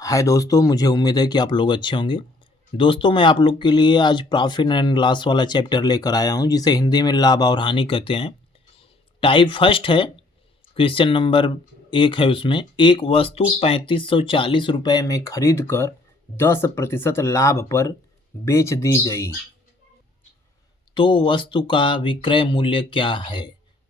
हाय दोस्तों, मुझे उम्मीद है कि आप लोग अच्छे होंगे। दोस्तों, मैं आप लोग के लिए आज प्रॉफिट एंड लॉस वाला चैप्टर लेकर आया हूं, जिसे हिंदी में लाभ और हानि कहते हैं। टाइप फर्स्ट है। क्वेश्चन नंबर 1 है। उसमें एक वस्तु 3540 रुपये में खरीद कर 10% लाभ पर बेच दी गई, तो वस्तु का विक्रय मूल्य क्या है।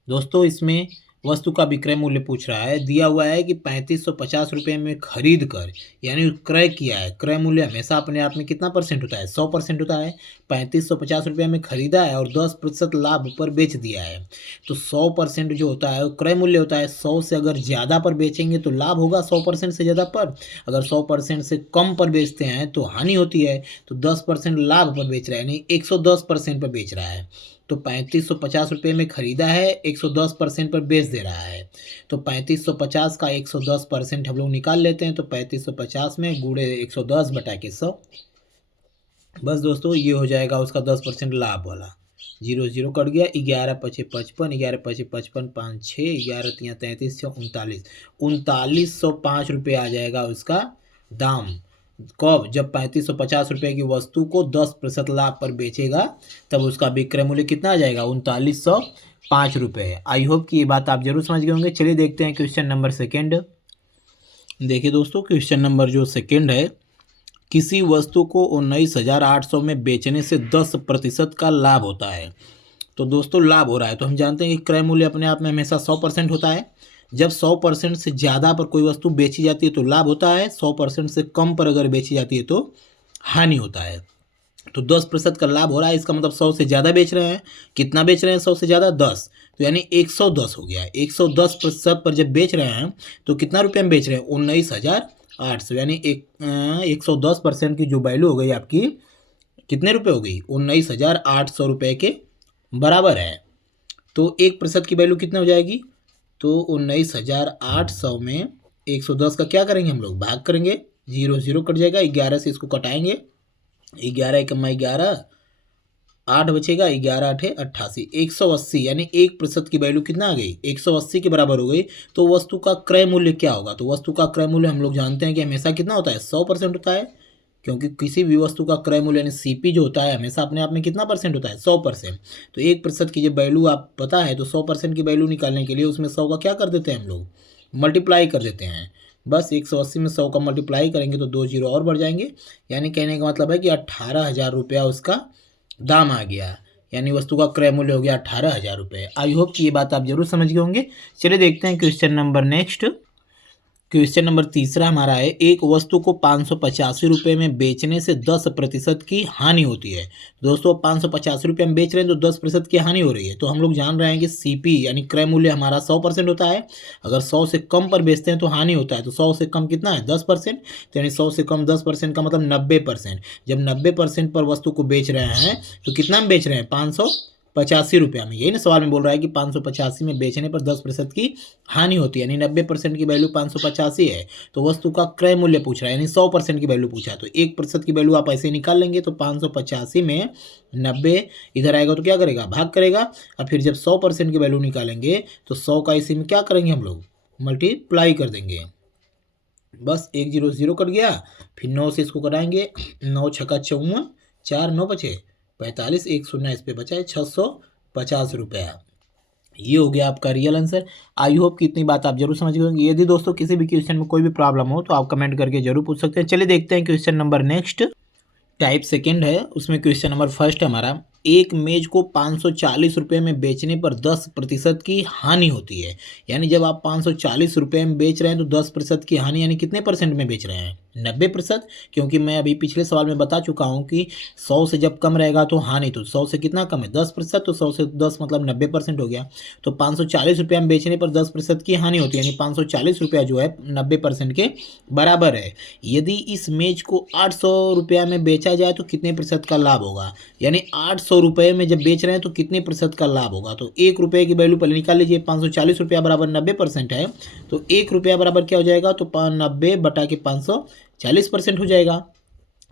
दोस्तों, इसमें वस्तु का विक्रय मूल्य पूछ रहा है। दिया हुआ है कि 3550 रुपये में खरीद कर, यानी क्रय किया है। क्रय मूल्य हमेशा अपने आप में कितना परसेंट होता है? 100% होता है। 3550 रुपये में खरीदा है और 10% लाभ पर बेच दिया है, तो 100% जो होता है वो क्रय मूल्य होता है। 100 से अगर ज़्यादा पर बेचेंगे तो लाभ होगा 100% से ज़्यादा पर। अगर 100% से कम पर बेचते हैं तो हानि होती है। तो 10% लाभ पर बेच रहा है, यानी 110% पर बेच रहा है। तो 3550 रुपये में खरीदा है, 110% पर बेच दे रहा है। तो 3550 का 110% हम लोग निकाल लेते हैं। तो 3550 में गुणे 110 बटा के 100। बस दोस्तों, ये हो जाएगा उसका 10% लाभ वाला। 0 0 कट गया। 11 पचे 55, 11 पचे 55, 5 6, 11 तिया 33, 39, 3905 रुपये आ जाएगा उसका दाम। कब? जब 3550 रुपये की वस्तु को 10% लाभ पर बेचेगा, तब उसका विक्रय मूल्य कितना आ जाएगा? 3905 रुपये। आई होप कि ये बात आप जरूर समझ गए होंगे। चलिए देखते हैं क्वेश्चन नंबर सेकेंड। देखिए दोस्तों, क्वेश्चन नंबर जो सेकेंड है, किसी वस्तु को 19,800 में बेचने से 10% का लाभ होता है। तो दोस्तों, लाभ हो रहा है, तो हम जानते हैं कि क्रय मूल्य अपने आप में हमेशा 100% होता है। जब 100% से ज़्यादा पर कोई वस्तु बेची जाती है तो लाभ होता है। 100% से कम पर अगर बेची जाती है तो हानि होता है। तो 10% का लाभ हो रहा है, इसका मतलब 100 से ज़्यादा बेच रहे हैं। कितना बेच रहे हैं? 100 से ज़्यादा 10, तो यानी 110 हो गया। 110% पर जब बेच रहे हैं तो कितना रुपये में बेच रहे हैं? 19,800, यानी 110% की जो वैल्यू हो गई आपकी, कितने रुपये हो गई? 19,800 रुपये के बराबर है। तो 1% की वैल्यू कितना हो जाएगी? तो 19,800 में 110 का क्या करेंगे हम लोग? भाग करेंगे। 0 0 कट जाएगा। 11 से इसको कटाएंगे। 11 एकम 11, 8 बचेगा। 11 8 88, 180, यानी 1% की वैल्यू कितना आ गई? 180 के बराबर हो गई। तो वस्तु का क्रय मूल्य क्या होगा? तो वस्तु का क्रय मूल्य हम लोग जानते हैं कि हमेशा कितना होता है? 100% होता है। क्योंकि किसी भी वस्तु का क्रय मूल्य यानी सीपी जो होता है, हमेशा अपने आप में कितना परसेंट होता है? 100%। तो 1% की जब वैल्यू आप पता है, तो 100% की वैल्यू निकालने के लिए उसमें 100 का क्या कर देते हैं हम लोग? मल्टीप्लाई कर देते हैं। बस 180 में 100 का मल्टीप्लाई करेंगे तो 2 जीरो और बढ़ जाएंगे। यानी कहने का मतलब है कि 18,000 रुपया उसका दाम आ गया, यानी वस्तु का क्रय मूल्य हो गया 18,000 रुपये। आई होप कि ये बात आप जरूर समझ गए होंगे। चलिए देखते हैं question number next. Question number तीसरा हमारा है, एक वस्तु को 585 रुपये में बेचने से 10% की हानि होती है। दोस्तों, 585 रुपये में बेच रहे हैं तो 10% की हानि हो रही है। तो हम लोग जान रहे हैं कि सीपी यानी क्रय मूल्य हमारा 100% होता है। अगर 100 से कम पर बेचते हैं तो हानि होता है। तो 100 से कम कितना है? 10%। तो यानी 100 से कम 10% का मतलब 90%। जब 90% पर वस्तु को बेच रहे हैं तो कितना में बेच रहे हैं? 585 रुपया में। यही ना सवाल में बोल रहा है कि 585 में बेचने पर 10% की हानि होती है, यानी 90% की वैल्यू 585 है। तो वस्तु का क्रय मूल्य पूछ रहा है, यानी 100% की वैल्यू पूछा है। तो 1% की वैल्यू आप ऐसे ही निकाल लेंगे। तो 585 में 90 इधर आएगा तो क्या करेगा? भाग करेगा। और फिर जब 100% की वैल्यू निकालेंगे तो 100 का इसी में क्या करेंगे हम लोग? मल्टीप्लाई कर देंगे। बस 1 0 0 कट गया। फिर 9 से इसको कटाएंगे। 9 छक्का 54, 4 9 बचे 45, 1 शून्य इस पे बचा है 650 रुपया। ये हो गया आपका रियल आंसर। आई होप कि इतनी बात आप जरूर समझ गए होंगे। यदि दोस्तों किसी भी क्वेश्चन में कोई भी प्रॉब्लम हो तो आप कमेंट करके जरूर पूछ सकते हैं। चलिए देखते हैं question number next. Type second है। उसमें क्वेश्चन नंबर फर्स्ट है हमारा, एक मेज को 540 रुपये में बेचने पर 10% की हानि होती है। यानी जब आप 540 रुपये में बेच रहे हैं तो 10% की हानि, यानी कितने परसेंट में बेच रहे हैं? 90%। क्योंकि मैं अभी पिछले सवाल में बता चुका हूं कि 100 से जब कम रहेगा तो हानि। तो 100 से कितना कम है? 10%। तो 100 से 10 मतलब 90% हो गया। तो 540 रुपया में बेचने पर 10% की हानि होती है, यानी 540 रुपया जो है 90% के बराबर है। यदि इस मेज को 800 रुपया में बेचा जाए तो कितने प्रतिशत का लाभ होगा? यानी 800 रुपये में जब बेच रहे हैं तो कितने प्रतिशत का लाभ होगा? तो 1 रुपये की वैल्यू पहले निकाल लीजिए। 540 रुपया बराबर 90% है। तो 1 रुपया बराबर क्या हो जाएगा? तो 90 बटा के 540% हो जाएगा।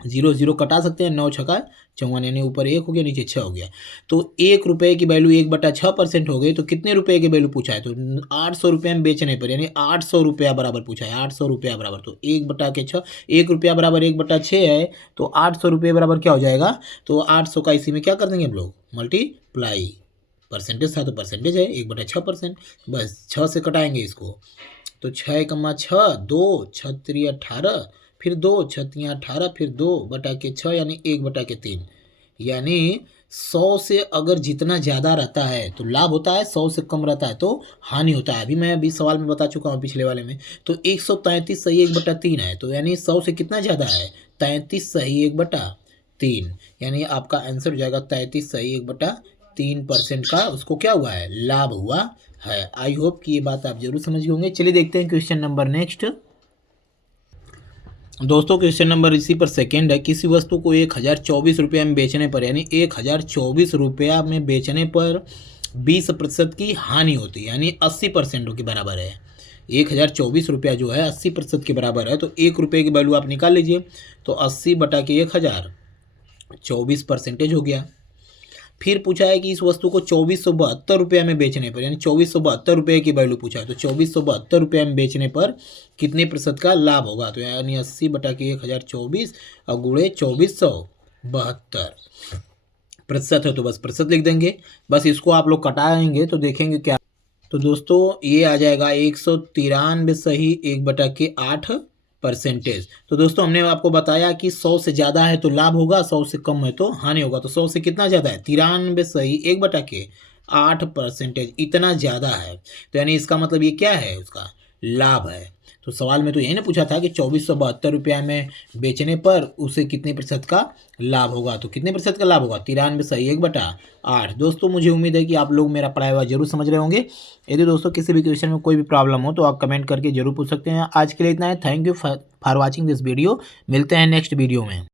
जीरो जीरो कटा सकते हैं, 9 छक्का 54 यानी ऊपर 1 हो गया नीचे 6 हो गया। तो 1 रुपये की वैल्यू 1/6% हो गई, तो कितने रुपए की वैल्यू पूछा है? तो 800 रुपये में बेचने पर यानी 800 रुपया बराबर पूछा है, 800 रुपया बराबर। तो 1/6 1 रुपया बराबर 1/6 है, तो 800 रुपये बराबर क्या हो जाएगा? तो 800 का इसी में क्या कर देंगे हम लोग? मल्टीप्लाई, परसेंटेज था तो परसेंटेज है 1/6%, बस 6 से कटाएंगे इसको। तो 6 2 6 18, फिर 2 6 18, फिर 2/6 यानी 1/3। यानी 100 से अगर जितना ज़्यादा रहता है तो लाभ होता है, 100 से कम रहता है तो हानि होता है। अभी सवाल में बता चुका हूँ पिछले वाले में। तो 133 सही 1/3 है, तो यानी 100 से कितना ज़्यादा है? 33 सही 1/3, यानी आपका आंसर हो जाएगा 33 सही 1/3% का उसको क्या हुआ है? लाभ हुआ है। आई होप कि ये बात आप जरूर समझ गए होंगे। चलिए देखते हैं क्वेश्चन नंबर नेक्स्ट। दोस्तों क्वेश्चन नंबर इसी पर सेकेंड है। किसी वस्तु को 1024 रुपये में बेचने पर, यानी 1024 रुपया में बेचने पर 20% की हानि होती है, यानी 80% के बराबर है। 1024 रुपया जो है 80% के बराबर है, तो 1 रुपये की वैल्यू आप निकाल लीजिए। तो 80/1000 24% हो गया। फिर पूछा है कि इस वस्तु को 2472 रुपये में बेचने पर, यानी 2472 रुपये की वैल्यू पूछा है, तो 2472 रुपये में बेचने पर कितने प्रतिशत का लाभ होगा? तो यानी 80/1024 और गुणे 2472 प्रतिशत है, तो बस प्रतिशत लिख देंगे। बस इसको आप लोग कटाएंगे तो देखेंगे क्या। तो दोस्तों ये आ जाएगा 193 सही 1/8%। तो दोस्तों हमने आपको बताया कि 100 से ज़्यादा है तो लाभ होगा, 100 से कम है तो हानि होगा। तो 100 से कितना ज़्यादा है? 93 सही 1/8%, इतना ज़्यादा है। तो यानी इसका मतलब ये क्या है? उसका लाभ है। तो सवाल में तो यही ना पूछा था कि 2472 रुपया में बेचने पर उसे कितने प्रतिशत का लाभ होगा? तो कितने प्रतिशत का लाभ होगा? 93 सही 1/8। दोस्तों मुझे उम्मीद है कि आप लोग मेरा पढ़ाया हुआ जरूर समझ रहे होंगे। यदि दोस्तों किसी भी क्वेश्चन में कोई भी प्रॉब्लम हो तो आप कमेंट करके जरूर पूछ सकते हैं। आज के लिए इतना है। Thank you for watching this video. मिलते हैं नेक्स्ट वीडियो में।